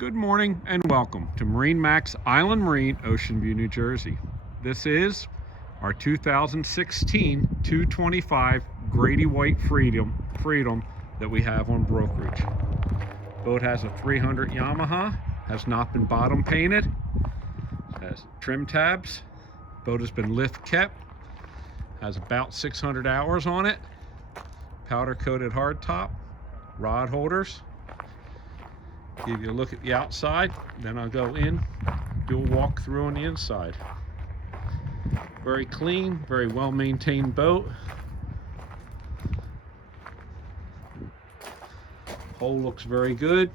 Good morning and welcome to MarineMax Island Marine, Ocean View, New Jersey. This is our 2016 225 Grady White Freedom that we have on brokerage. Boat has a 300 Yamaha, has not been bottom painted, has trim tabs. Boat has been lift kept, has about 600 hours on it, powder coated hardtop, rod holders. Give you a look at the outside, then I'll go in, do a walkthrough on the inside. Very clean, very well maintained boat. Hull looks very good.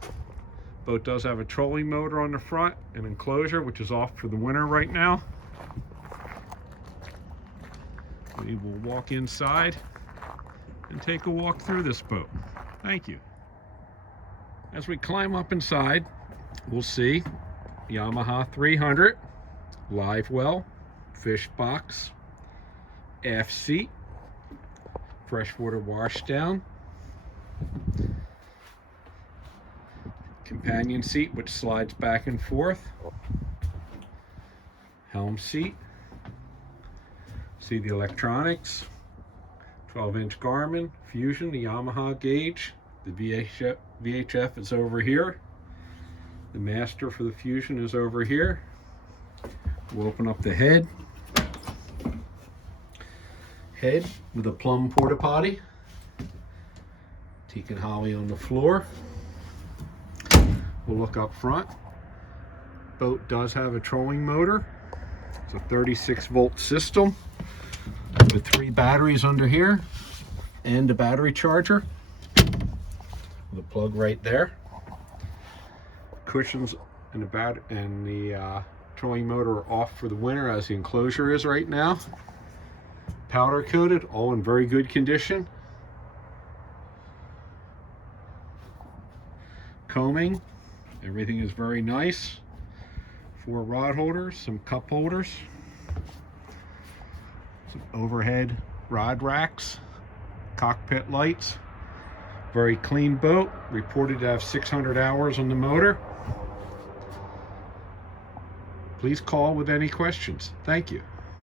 Boat does have a trolling motor on the front, an enclosure which is off for the winter right now. We will walk inside and take a walk through this boat. Thank you. As we climb up inside, we'll see Yamaha 300, live well, fish box, aft seat, freshwater washdown, companion seat which slides back and forth, helm seat, see the electronics, 12-inch Garmin, Fusion, the Yamaha gauge, the VHF is over here. The master for the Fusion is over here. We'll open up the head. Head with a plumb porta potty. Teak and Holly on the floor. We'll look up front. Boat does have a trolling motor. It's a 36-volt system with 3 batteries under here and a battery charger. The plug right there. Cushions and the trolling motor are off for the winter as the enclosure is right now. Powder coated, all in very good condition. Combing, everything is very nice. 4 rod holders, some cup holders, some overhead rod racks, cockpit lights. Very clean boat, reported to have 600 hours on the motor. Please call with any questions. Thank you.